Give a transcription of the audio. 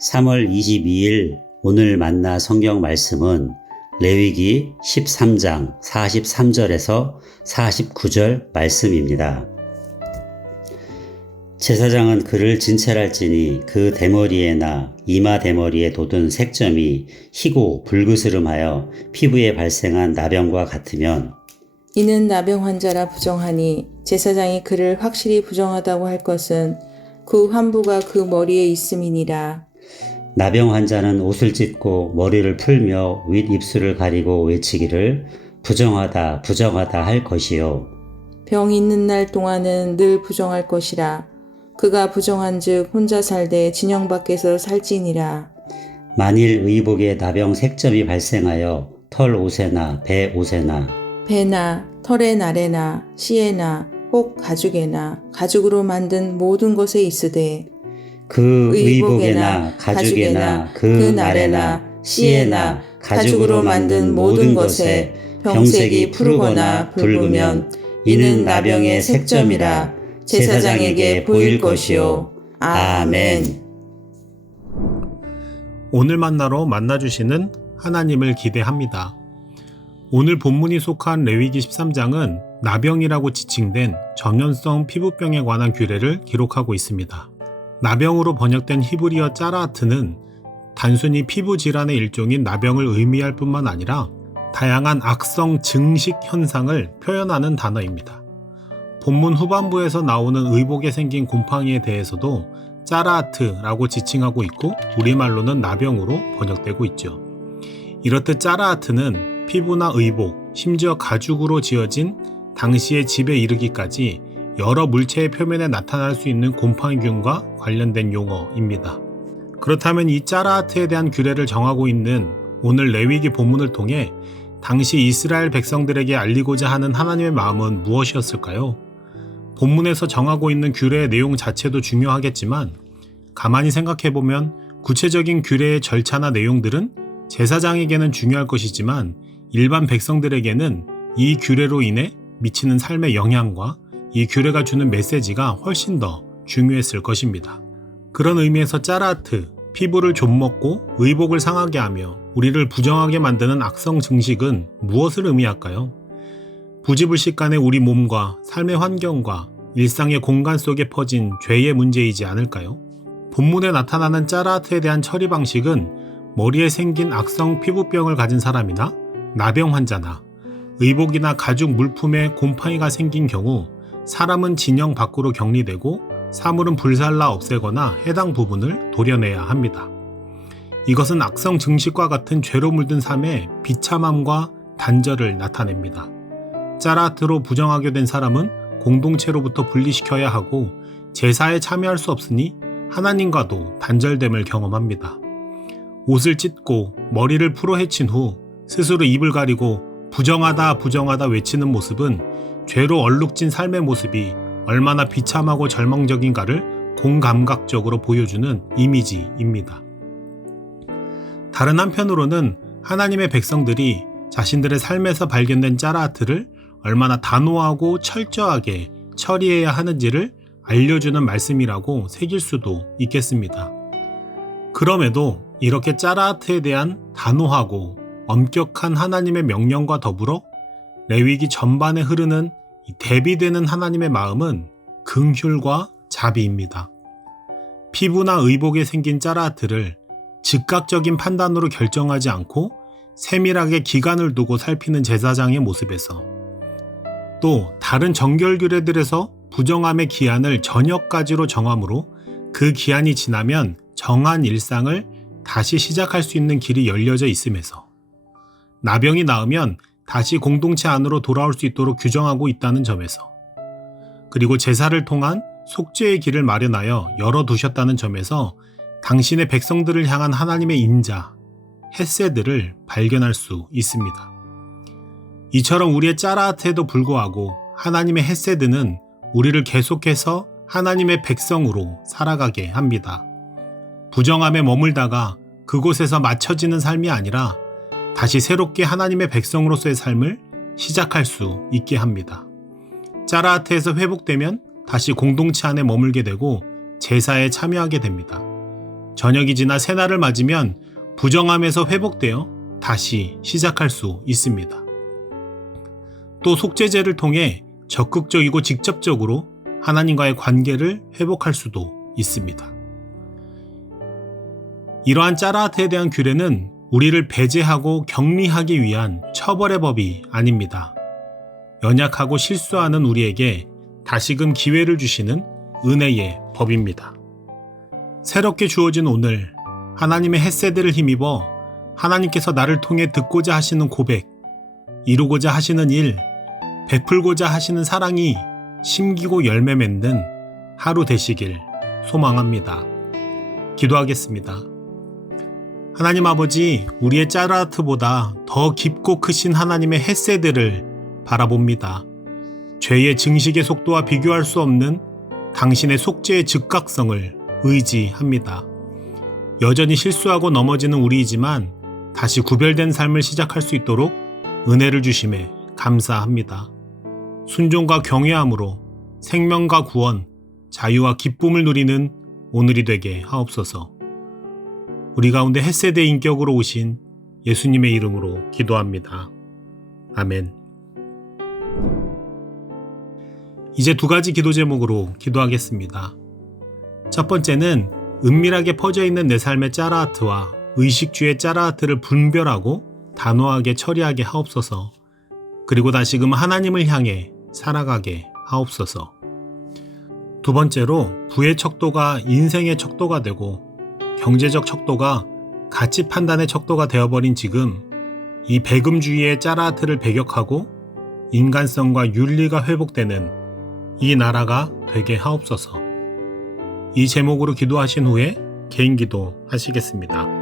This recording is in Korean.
3월 22일 오늘 만나 성경 말씀은 레위기 13장 43절에서 49절 말씀입니다. 제사장은 그를 진찰할지니 그 대머리에나 이마 대머리에 돋은 색점이 희고 불그스름하여 피부에 발생한 나병과 같으면 이는 나병 환자라 부정하니 제사장이 그를 확실히 부정하다고 할 것은 그 환부가 그 머리에 있음이니라. 나병 환자는 옷을 찢고 머리를 풀며 윗 입술을 가리고 외치기를 부정하다 부정하다 할 것이요 병 있는 날 동안은 늘 부정할 것이라. 그가 부정한즉 혼자 살되 진영 밖에서 살지니라. 만일 의복에 나병 색점이 발생하여 털 옷에나 배 옷에나 배나 털의 날에나 씨에나 혹 가죽에나 가죽으로 만든 모든 것에 있으되 그 의복에나 가죽에나 그 날에나 날에나 씨에나 가죽으로 만든 모든 것에 병색이 푸르거나 붉으면 이는 나병의 색점이라 제사장에게 보일 것이요 아멘. 오늘 만나러 만나주시는 하나님을 기대합니다. 오늘 본문이 속한 레위기 13장은 나병이라고 지칭된 전염성 피부병에 관한 규례를 기록하고 있습니다. 나병으로 번역된 히브리어 짜라하트는 단순히 피부 질환의 일종인 나병을 의미할 뿐만 아니라 다양한 악성 증식 현상을 표현하는 단어입니다. 본문 후반부에서 나오는 의복에 생긴 곰팡이에 대해서도 짜라하트라고 지칭하고 있고 우리말로는 나병으로 번역되고 있죠. 이렇듯 짜라하트는 피부나 의복, 심지어 가죽으로 지어진 당시의 집에 이르기까지 여러 물체의 표면에 나타날 수 있는 곰팡이균과 관련된 용어입니다. 그렇다면 이 짜라하트에 대한 규례를 정하고 있는 오늘 레위기 본문을 통해 당시 이스라엘 백성들에게 알리고자 하는 하나님의 마음은 무엇이었을까요? 본문에서 정하고 있는 규례의 내용 자체도 중요하겠지만 가만히 생각해 보면 구체적인 규례의 절차나 내용들은 제사장에게는 중요할 것이지만 일반 백성들에게는 이 규례로 인해 미치는 삶의 영향과 이 규례가 주는 메시지가 훨씬 더 중요했을 것입니다. 그런 의미에서 짜라트, 피부를 좀먹고 의복을 상하게 하며 우리를 부정하게 만드는 악성 증식은 무엇을 의미할까요? 부지불식간에 우리 몸과 삶의 환경과 일상의 공간 속에 퍼진 죄의 문제이지 않을까요? 본문에 나타나는 짜라트에 대한 처리 방식은 머리에 생긴 악성 피부병을 가진 사람이나 나병 환자나 의복이나 가죽 물품에 곰팡이가 생긴 경우 사람은 진영 밖으로 격리되고 사물은 불살라 없애거나 해당 부분을 도려내야 합니다. 이것은 악성 증식과 같은 죄로 물든 삶의 비참함과 단절을 나타냅니다. 짜라트로 부정하게 된 사람은 공동체로부터 분리시켜야 하고 제사에 참여할 수 없으니 하나님과도 단절됨을 경험합니다. 옷을 찢고 머리를 풀어 헤친 후 스스로 입을 가리고 부정하다 부정하다 외치는 모습은 죄로 얼룩진 삶의 모습이 얼마나 비참하고 절망적인가를 공감각적으로 보여주는 이미지입니다. 다른 한편으로는 하나님의 백성들이 자신들의 삶에서 발견된 짜라하트를 얼마나 단호하고 철저하게 처리해야 하는지를 알려주는 말씀이라고 새길 수도 있겠습니다. 그럼에도 이렇게 짜라하트에 대한 단호하고 엄격한 하나님의 명령과 더불어 레위기 전반에 흐르는 대비되는 하나님의 마음은 긍휼과 자비입니다. 피부나 의복에 생긴 짜라하트를 즉각적인 판단으로 결정하지 않고 세밀하게 기간을 두고 살피는 제사장의 모습에서 또 다른 정결규례들에서 부정함의 기한을 저녁까지로 정함으로 그 기한이 지나면 정한 일상을 다시 시작할 수 있는 길이 열려져 있음에서 나병이 나으면 다시 공동체 안으로 돌아올 수 있도록 규정하고 있다는 점에서 그리고 제사를 통한 속죄의 길을 마련하여 열어두셨다는 점에서 당신의 백성들을 향한 하나님의 인자, 햇새들을 발견할 수 있습니다. 이처럼 우리의 짜라함에도 불구하고 하나님의 햇새드는 우리를 계속해서 하나님의 백성으로 살아가게 합니다. 부정함에 머물다가 그곳에서 맞춰지는 삶이 아니라 다시 새롭게 하나님의 백성으로서의 삶을 시작할 수 있게 합니다. 짜라하트에서 회복되면 다시 공동체 안에 머물게 되고 제사에 참여하게 됩니다. 저녁이 지나 새날을 맞으면 부정함에서 회복되어 다시 시작할 수 있습니다. 또 속죄제를 통해 적극적이고 직접적으로 하나님과의 관계를 회복할 수도 있습니다. 이러한 짜라하트에 대한 규례는 우리를 배제하고 격리하기 위한 처벌의 법이 아닙니다. 연약하고 실수하는 우리에게 다시금 기회를 주시는 은혜의 법입니다. 새롭게 주어진 오늘 하나님의 햇세대를 힘입어 하나님께서 나를 통해 듣고자 하시는 고백, 이루고자 하시는 일, 베풀고자 하시는 사랑이 심기고 열매 맺는 하루 되시길 소망합니다. 기도하겠습니다. 하나님 아버지, 우리의 짜라트보다 더 깊고 크신 하나님의 햇세들을 바라봅니다. 죄의 증식의 속도와 비교할 수 없는 당신의 속죄의 즉각성을 의지합니다. 여전히 실수하고 넘어지는 우리이지만 다시 구별된 삶을 시작할 수 있도록 은혜를 주심에 감사합니다. 순종과 경외함으로 생명과 구원, 자유와 기쁨을 누리는 오늘이 되게 하옵소서. 우리 가운데 햇세대 인격으로 오신 예수님의 이름으로 기도합니다. 아멘. 이제 두 가지 기도 제목으로 기도하겠습니다. 첫 번째는 은밀하게 퍼져 있는 내 삶의 짜라하트와 의식주의 짜라하트를 분별하고 단호하게 처리하게 하옵소서. 그리고 다시금 하나님을 향해 살아가게 하옵소서. 두 번째로 부의 척도가 인생의 척도가 되고 경제적 척도가 가치 판단의 척도가 되어버린 지금 이 배금주의의 짜라하트를 배격하고 인간성과 윤리가 회복되는 이 나라가 되게 하옵소서. 이 제목으로 기도하신 후에 개인 기도 하시겠습니다.